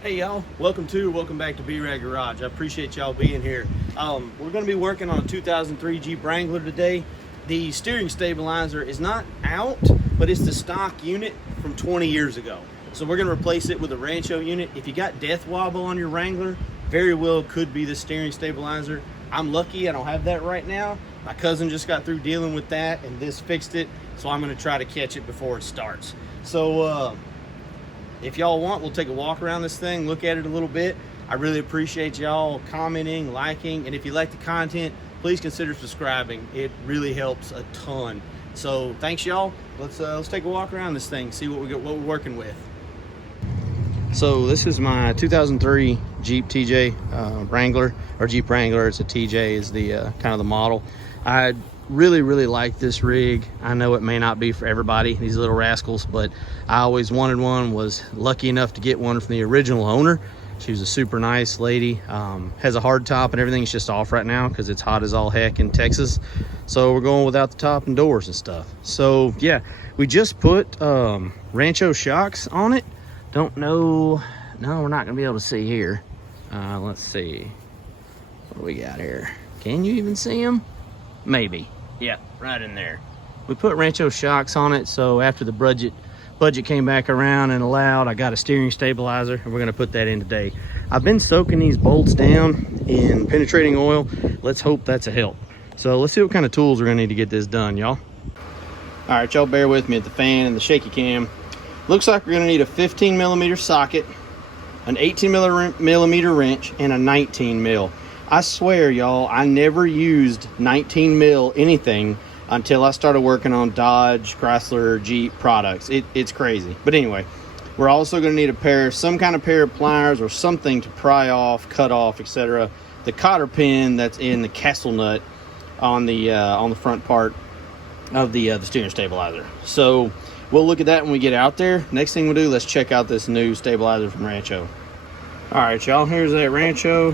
Hey y'all, welcome back to B-Rad Garage. I appreciate y'all being here. We're going to be working on a 2003 Jeep Wrangler today. The steering stabilizer is not out, but it's the stock unit from 20 years ago. So we're going to replace it with a Rancho unit. If you got death wobble on your Wrangler, very well could be the steering stabilizer. I'm lucky I don't have that right now. My cousin just got through dealing with that and this fixed it, so I'm going to try to catch it before it starts. So if y'all want, we'll take a walk around this thing, look at it a little bit. I really appreciate y'all commenting, liking, and if you like the content, please consider subscribing. It really helps a ton. So thanks y'all. Let's take a walk around this thing, see what we're working with. So this is my 2003 Jeep TJ Wrangler, or Jeep Wrangler. It's a TJ is the kind of the model. I really like this rig. I know it may not be for everybody, these little rascals, but I always wanted one, was lucky enough to get one from the original owner. She was a super nice lady. Has a hard top and everything's just off right now because it's hot as all heck in Texas, so we're going without the top and doors and stuff. So yeah, we just put Rancho shocks on it. Don't know, no, we're not gonna be able to see here. Let's see, what do we got here? Can you even see them? Maybe. Yeah, right in there. We put Rancho shocks on it, so after the budget came back around and allowed, I got a steering stabilizer, and we're gonna put that in today. I've been soaking these bolts down in penetrating oil. Let's hope that's a help. So let's see what kind of tools we're gonna need to get this done, y'all. All right, y'all bear with me at the fan and the shaky cam. Looks like we're gonna need a 15mm socket, an 18mm wrench, and a 19mm. I swear, y'all, I never used 19mm anything until I started working on Dodge, Chrysler, Jeep products. It's crazy. But anyway, we're also going to need some kind of pair of pliers or something to pry off, cut off, etc. the Cotter Pin that's in the castle nut on the front part of the steering stabilizer. So we'll look at that when we get out there. Next thing we'll do, let's check out this new stabilizer from Rancho. All right, y'all, here's that Rancho,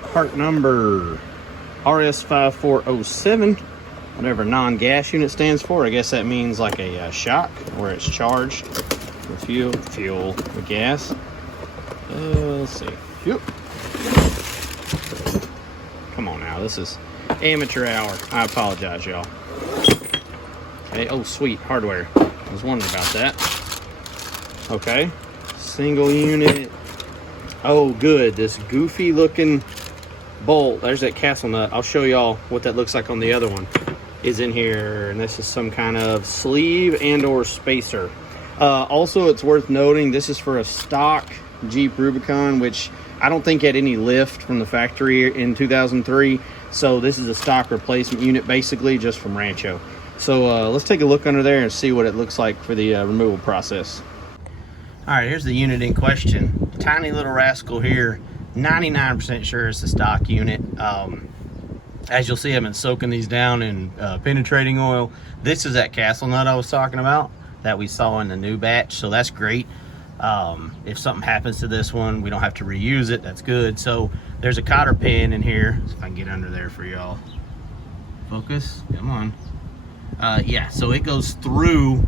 part number RS5407, whatever non-gas unit stands for. I guess that means like a shock where it's charged with fuel with gas. Let's see. Yep. Come on now, this is amateur hour. I apologize, y'all. Okay, oh sweet, hardware. I was wondering about that. Okay, single unit. Oh good, this goofy looking bolt, there's that castle nut. I'll show y'all what that looks like on the other one, is in here, and this is some kind of sleeve and or spacer. Also, it's worth noting this is for a stock Jeep Rubicon, which I don't think had any lift from the factory in 2003, so this is a stock replacement unit basically just from Rancho. So let's take a look under there and see what it looks like for the removal process. All right, here's the unit in question. Tiny little rascal here. 99% sure it's the stock unit. As you'll see, I've been soaking these down in penetrating oil. This is that castle nut I was talking about that we saw in the new batch, so that's great. If something happens to this one, we don't have to reuse it. That's good. So there's a cotter pin in here. So if I can get under there for y'all. Focus, come on. Yeah, so it goes through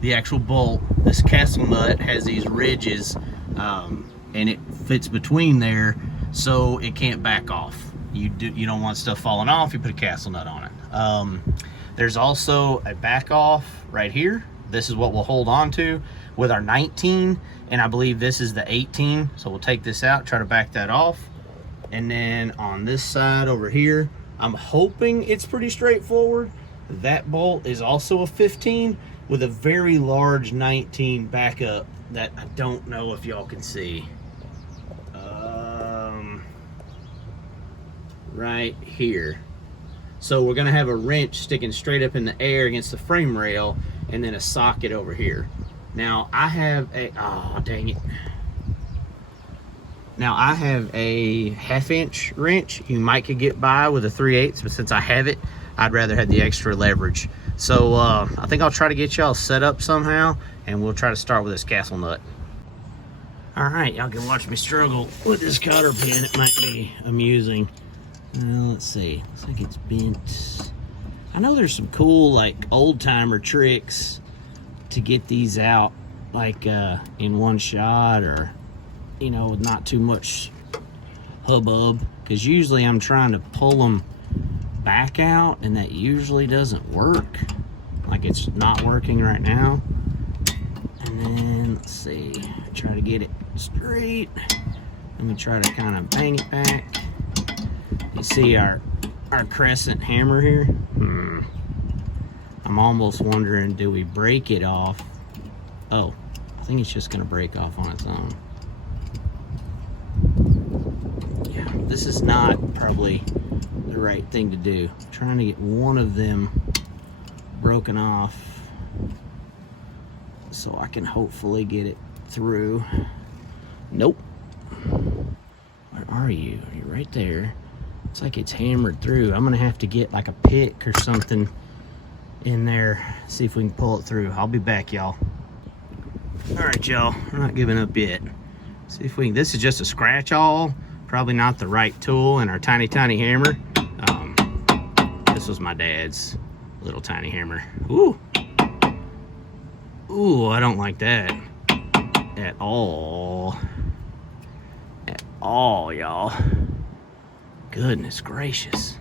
the actual bolt. This castle nut has these ridges, and it fits between there, so it can't back off. You don't want stuff falling off, you put a castle nut on it. There's also a back off right here. This is what we'll hold on to with our 19, and I believe this is the 18, so we'll take this out, try to back that off. And then on this side over here, I'm hoping it's pretty straightforward. That bolt is also a 15 with a very large 19 backup that I don't know if y'all can see. Right here. So we're gonna have a wrench sticking straight up in the air against the frame rail, and then a socket over here. Now I have a, oh dang it. Now I have a 1/2 inch wrench. You might could get by with a 3/8, but since I have it, I'd rather have the extra leverage. So I think I'll try to get y'all set up somehow, and we'll try to start with this castle nut. All right, y'all can watch me struggle with this cotter pin. It might be amusing. Let's see, looks like it's bent. I know there's some cool like old timer tricks to get these out, like in one shot or you know, with not too much hubbub, because usually I'm trying to pull them back out and that usually doesn't work. Like it's not working right now. And then let's see, try to get it straight. I'm gonna try to kind of bang it back. You see our crescent hammer here? I'm almost wondering, do we break it off? Oh, I think it's just gonna break off on its own. Yeah, this is not probably the right thing to do. I'm trying to get one of them broken off so I can hopefully get it through. Nope. Where are you? Are you right there? It's like it's hammered through. I'm gonna have to get like a pick or something in there, see if we can pull it through. I'll be back, y'all. All right, y'all, we're not giving up yet. See if we can, this is just a scratch awl, probably not the right tool, and our tiny hammer. This was my dad's little tiny hammer. Ooh, I don't like that at all. At all, y'all. Goodness gracious.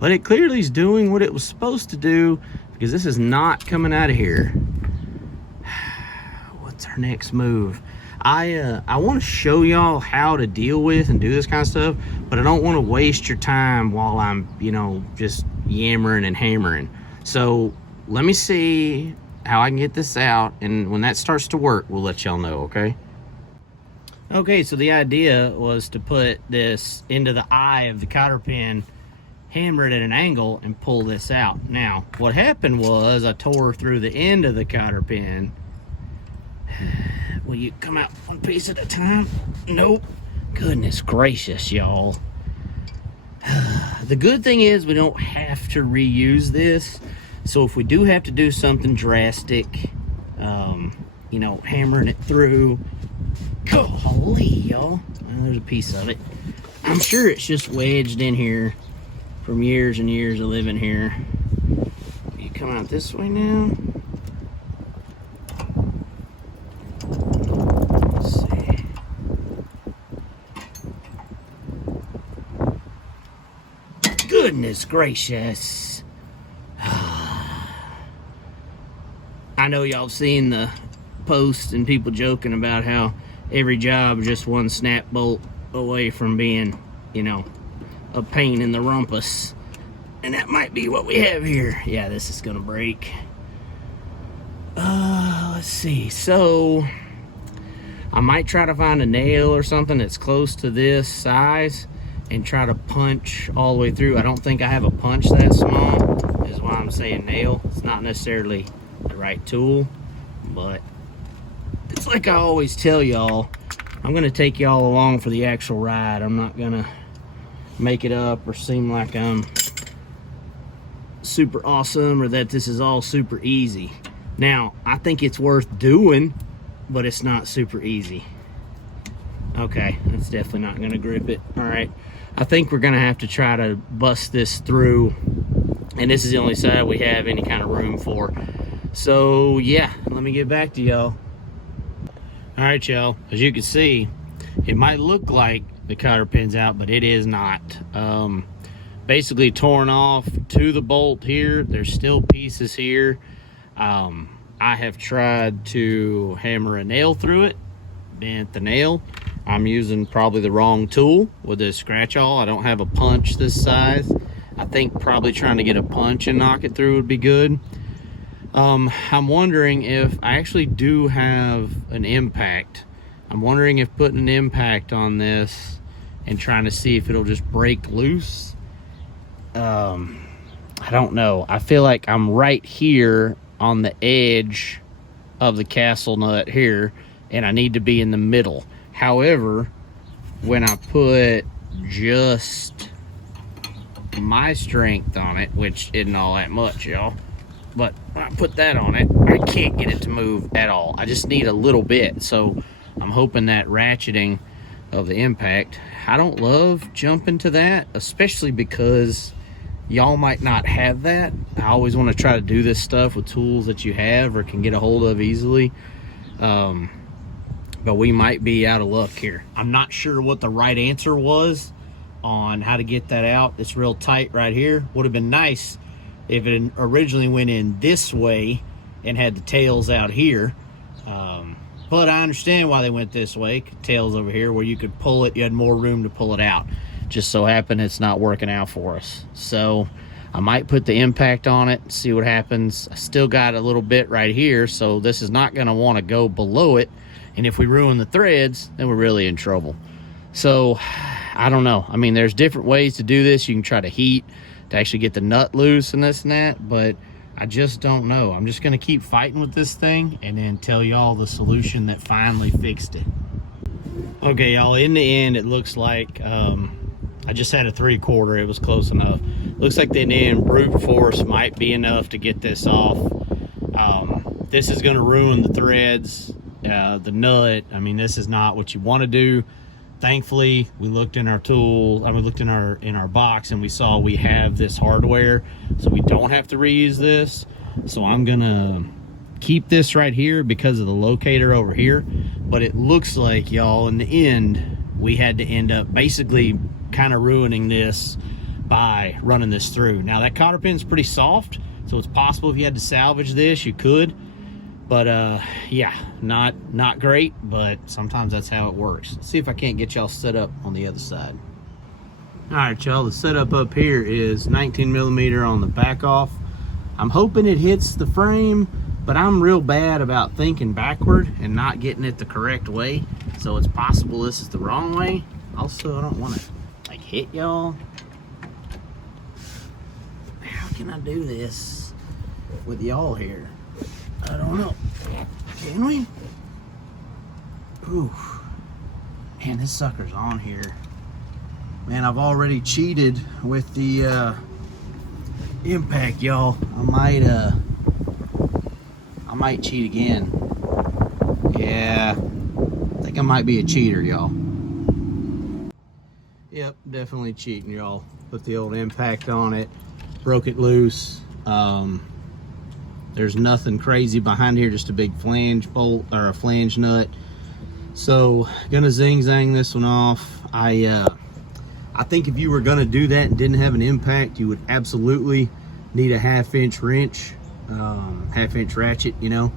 But it clearly is doing what it was supposed to do, because this is not coming out of here. What's our next move? I want to show y'all how to deal with and do this kind of stuff, but I don't want to waste your time while I'm, you know, just yammering and hammering. So let me see how I can get this out, and when that starts to work, we'll let y'all know, okay? Okay, so the idea was to put this into the eye of the cotter pin, hammer it at an angle, and pull this out. Now, what happened was I tore through the end of the cotter pin. Will you come out one piece at a time? Nope. Goodness gracious, y'all. The good thing is we don't have to reuse this. So if we do have to do something drastic, you know, hammering it through, golly, y'all. Well, there's a piece of it. I'm sure it's just wedged in here from years and years of living here. You come out this way now. Let's see. Goodness gracious. I know y'all seen the posts and people joking about how every job is just one snap bolt away from being, you know, a pain in the rumpus. And that might be what we have here. Yeah, this is gonna break. Let's see. So I might try to find a nail or something that's close to this size and try to punch all the way through. I don't think I have a punch that small, is why I'm saying nail. It's not necessarily the right tool, but it's like I always tell y'all, I'm gonna take y'all along for the actual ride. I'm not gonna make it up or seem like I'm super awesome or that this is all super easy. Now, I think it's worth doing, but it's not super easy. Okay, that's definitely not gonna grip it. All right, I think we're gonna have to try to bust this through, and this is the only side we have any kind of room for. So yeah, let me get back to y'all. All right, y'all, as you can see, it might look like the cotter pin's out, but it is not. Basically torn off to the bolt here. There's still pieces here. I have tried to hammer a nail through it, bent the nail. I'm using probably the wrong tool with this scratch awl. I don't have a punch this size. I think probably trying to get a punch and knock it through would be good. I'm wondering if I actually do have an impact. I'm wondering if putting an impact on this and trying to see if it'll just break loose. I don't know. I feel like I'm right here on the edge of the castle nut here, and I need to be in the middle. However, when I put just my strength on it, which isn't all that much, y'all, but when I put that on it, I can't get it to move at all. I just need a little bit. So I'm hoping that ratcheting of the impact. I don't love jumping to that, especially because y'all might not have that. I always want to try to do this stuff with tools that you have or can get a hold of easily. But we might be out of luck here. I'm not sure what the right answer was on how to get that out. It's real tight right here. Would have been nice if it originally went in this way and had the tails out here. But I understand why they went this way. Tails over here where you could pull it. You had more room to pull it out. Just so happened it's not working out for us. So I might put the impact on it, see what happens. I still got a little bit right here, so this is not going to want to go below it. And if we ruin the threads, then we're really in trouble. So I don't know. I mean, there's different ways to do this. You can try to heat to actually get the nut loose and this and that, but I just don't know. I'm just going to keep fighting with this thing and then tell y'all the solution that finally fixed it. Okay, y'all, in the end, it looks like I just had a 3/4. It was close enough. Looks like the end brute force might be enough to get this off. This is going to ruin the threads, the nut. I mean, this is not what you want to do. Thankfully, we looked in our tool, we looked in our box, and we saw we have this hardware, so we don't have to reuse this. So I'm gonna keep this right here because of the locator over here. But it looks like, y'all, in the end, we had to end up basically kind of ruining this by running this through. Now that cotter pin's pretty soft, so it's possible if you had to salvage this, you could. But yeah, not great, but sometimes that's how it works. Let's see if I can't get y'all set up on the other side. All right, y'all, the setup up here is 19mm on the back off. I'm hoping it hits the frame, but I'm real bad about thinking backward and not getting it the correct way. So it's possible this is the wrong way. Also, I don't want to like hit y'all. How can I do this with y'all here? I don't know. Can we? Ooh. Man, this sucker's on here. Man, I've already cheated with the impact, y'all. I might cheat again. Yeah. I think I might be a cheater, y'all. Yep, definitely cheating, y'all. Put the old impact on it. Broke it loose. There's nothing crazy behind here, just a big flange bolt or a flange nut. So gonna zing-zang this one off. I think if you were gonna do that and didn't have an impact, you would absolutely need a 1/2" wrench, 1/2" ratchet, you know,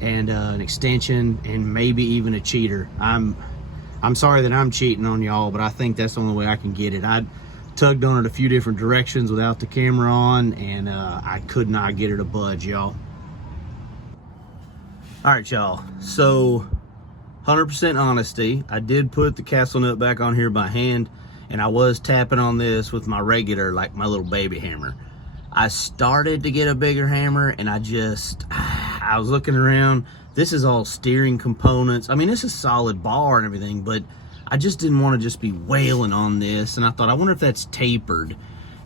and an extension, and maybe even a cheater. I'm sorry that I'm cheating on y'all, but I think that's the only way I can get it. I tugged on it a few different directions without the camera on, and I could not get it to budge, y'all. All right, y'all, so 100% honesty, I did put the castle nut back on here by hand, and I was tapping on this with my regular, like my little baby hammer. I started to get a bigger hammer, and I was looking around. This is all steering components. I mean, this is solid bar and everything, but I just didn't want to just be wailing on this, and I thought, I wonder if that's tapered.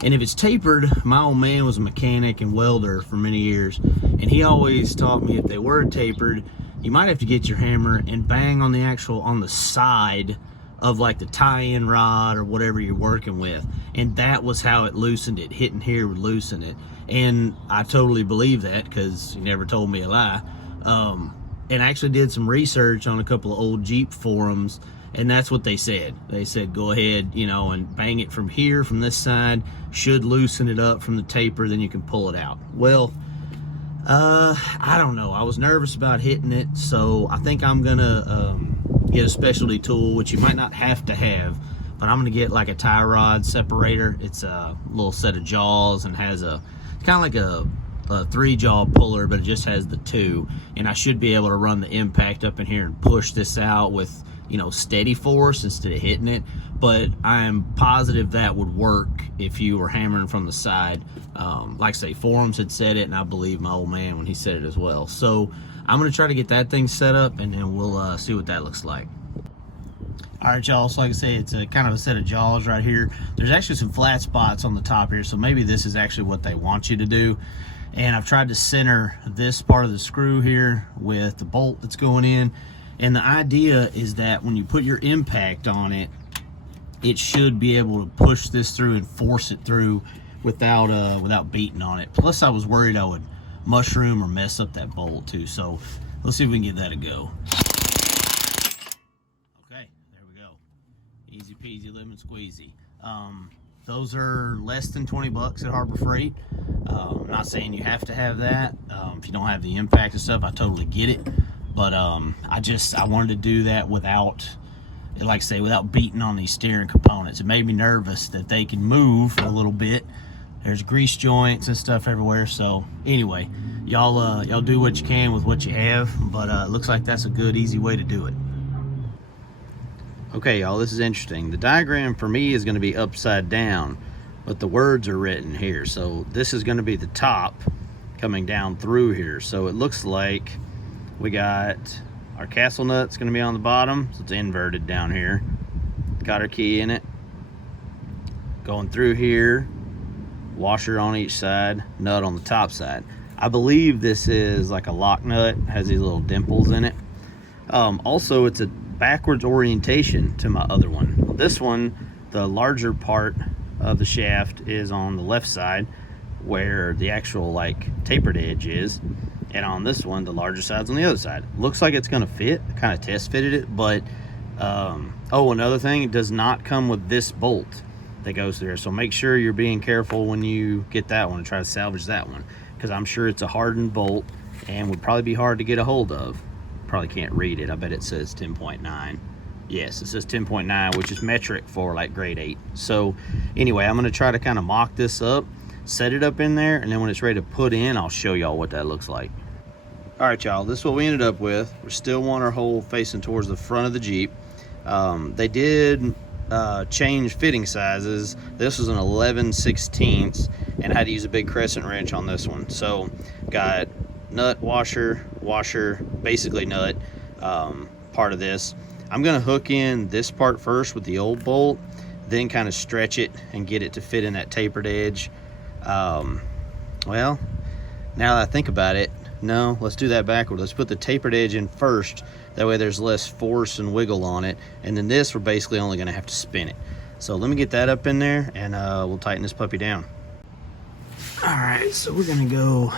And if it's tapered, my old man was a mechanic and welder for many years, and he always taught me if they were tapered, you might have to get your hammer and bang on the side of like the tie-in rod or whatever you're working with. And that was how it loosened it. Hitting here would loosen it. And I totally believe that because you never told me a lie. And I actually did some research on a couple of old Jeep forums, and that's what they said. They said, go ahead, you know, and bang it from here, from this side, should loosen it up from the taper, then you can pull it out. Well, I don't know. I was nervous about hitting it, so I think I'm gonna get a specialty tool, which you might not have to have, but I'm gonna get like a tie rod separator. It's a little set of jaws and has a kind of like a 3-jaw puller, but it just has the 2, and I should be able to run the impact up in here and push this out with, you know, steady force instead of hitting it. But I'm positive that would work if you were hammering from the side. Like I say, forums had said it, and I believe my old man when he said it as well. So I'm gonna try to get that thing set up, and then we'll see what that looks like. All right, y'all, so like I say, it's a kind of a set of jaws right here. There's actually some flat spots on the top here, so maybe this is actually what they want you to do. And I've tried to center this part of the screw here with the bolt that's going in. And the idea is that when you put your impact on it, it should be able to push this through and force it through without beating on it. Plus, I was worried I would mushroom or mess up that bolt too. So Let's see if we can get that to go. Okay, there we go. Easy peasy lemon squeezy. Those are less than 20 bucks at Harbor Freight. I'm not saying you have to have that. If you don't have the impact and stuff, I totally get it. But I wanted to do that without, like I say, without beating on these steering components. It made me nervous that they can move a little bit. There's grease joints and stuff everywhere. So anyway, y'all do what you can with what you have. But it looks like that's a good, easy way to do it. Okay, y'all, this is interesting. The diagram for me is going to be upside down, but the words are written here. So this is going to be the top coming down through here. So it looks like we got our castle nut's going to be on the bottom, so it's inverted down here. Got our key in it. Going through here, washer on each side, nut on the top side. I believe this is like a lock nut, has these little dimples in it. Also, it's a backwards orientation to my other one. This one, the larger part of the shaft is on the left side where the actual like tapered edge is, and on this one the larger side's on the other side. Looks like it's gonna fit. I kind of test fitted it, but oh, another thing, it does not come with this bolt that goes through, so make sure you're being careful when you get that one and try to salvage that one, because I'm sure it's a hardened bolt and would probably be hard to get a hold of. Probably can't read it. I bet it says 10.9. Yes, it says 10.9, which is metric for like grade 8. So anyway, I'm going to try to kind of mock this up, set it up in there, and then when it's ready to put in, I'll show y'all what that looks like. All right, y'all, this is what we ended up with. We still want our hole facing towards the front of the Jeep. They did change fitting sizes. This was an 11/16 and I had to use a big crescent wrench on this one. So got nut, washer, basically nut, part of this. I'm gonna hook in this part first with the old bolt, then kind of stretch it and get it to fit in that tapered edge. Well, now that I think about it, no, let's do that backward. Let's put the tapered edge in first. That way there's less force and wiggle on it. And then this, we're basically only gonna have to spin it. So let me get that up in there and we'll tighten this puppy down. All right, so we're gonna go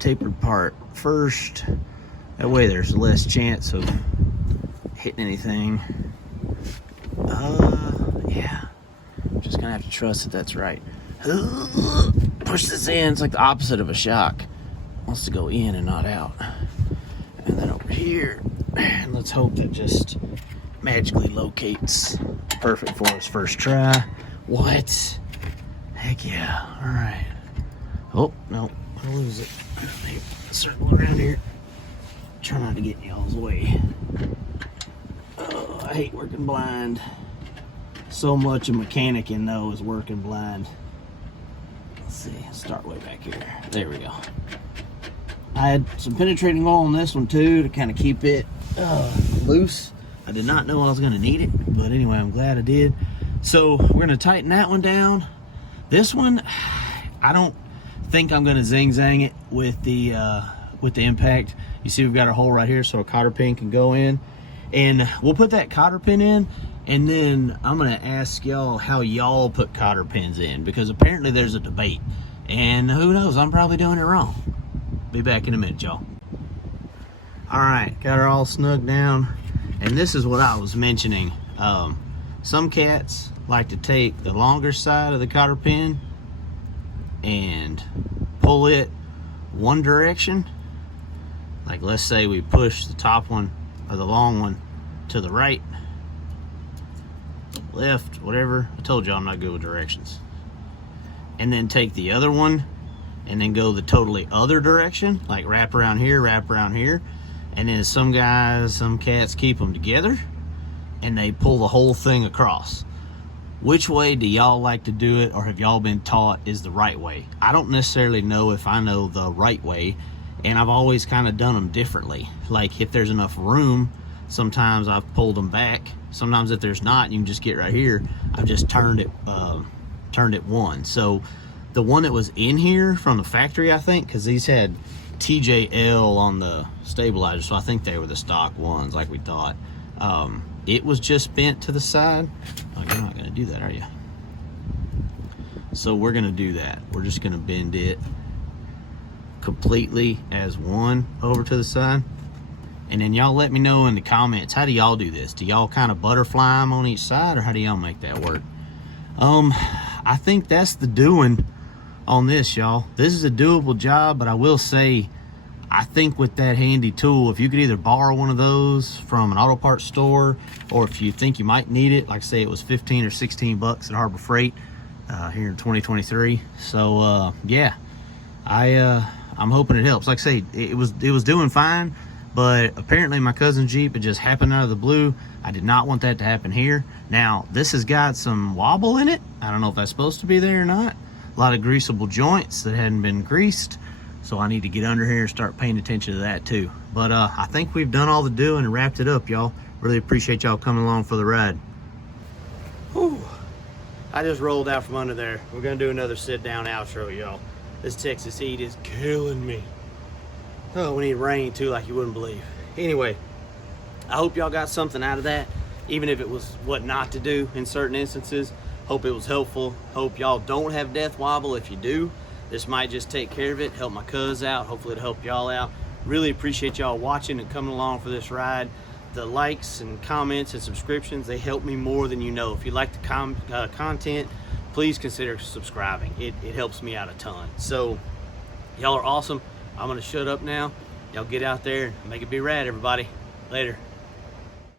tapered part first. That way there's less chance of hitting anything. Yeah, just gonna have to trust that that's right. Push this in. It's like the opposite of a shock. Wants to go in and not out. And then over here, and let's hope that just magically locates perfect for us first try. What? Heck yeah. All right. Oh no, I'll lose it. Maybe circle around here. Try not to get in y'all's way. Oh, I hate working blind. So much of mechanicking though is working blind. Let's see, start way back here. There we go. I had some penetrating oil on this one too to kind of keep it loose. I did not know I was going to need it, but anyway, I'm glad I did. So we're going to tighten that one down. This one, I don't think I'm going to zing-zang it with the impact. You see we've got our hole right here so a cotter pin can go in. And we'll put that cotter pin in, and then I'm going to ask y'all how y'all put cotter pins in, because apparently there's a debate. And who knows, I'm probably doing it wrong. Be back in a minute, y'all. All right, got her all snug down. And this is what I was mentioning. Some cats like to take the longer side of the cotter pin and pull it one direction. Like let's say we push the top one or the long one to the right, left, whatever. I told you I'm not good with directions. And then take the other one and then go the totally other direction, like wrap around here, and then some cats keep them together and they pull the whole thing across. Which way do y'all like to do it, or have y'all been taught is the right way? I don't necessarily know if I know the right way, and I've always kind of done them differently. Like if there's enough room, sometimes I've pulled them back. Sometimes if there's not, you can just get right here. I've just turned it one. So the one that was in here from the factory, I think, because these had TJL on the stabilizer, so I think they were the stock ones like we thought. It was just bent to the side. Oh, you're not gonna do that, are you? So we're gonna do that. We're just gonna bend it completely as one over to the side. And then y'all let me know in the comments, how do y'all do this? Do y'all kind of butterfly them on each side, or how do y'all make that work? I think that's the doing on this, y'all. This is a doable job, but I will say, I think with that handy tool, if you could either borrow one of those from an auto parts store, or if you think you might need it, like say it was 15 or 16 bucks at Harbor Freight here in 2023. So yeah, I'm hoping it helps. Like I say, it was doing fine, but apparently my cousin's Jeep, it just happened out of the blue. I did not want that to happen here. Now this has got some wobble in it. I don't know if that's supposed to be there or not. A lot of greasable joints that hadn't been greased. So I need to get under here and start paying attention to that too. But I think we've done all the doing and wrapped it up, y'all. Really appreciate y'all coming along for the ride. Whew. I just rolled out from under there. We're gonna do another sit down outro, y'all. This Texas heat is killing me. Oh, we need rain too, like you wouldn't believe. Anyway, I hope y'all got something out of that, even if it was what not to do in certain instances. Hope it was helpful. Hope y'all don't have death wobble. If you do, this might just take care of it, help my cuz out. Hopefully it'll help y'all out. Really appreciate y'all watching and coming along for this ride. The likes and comments and subscriptions, they help me more than you know. If you like the content, please consider subscribing. It helps me out a ton. So y'all are awesome. I'm gonna shut up now. Y'all get out there and make it be rad, everybody. Later.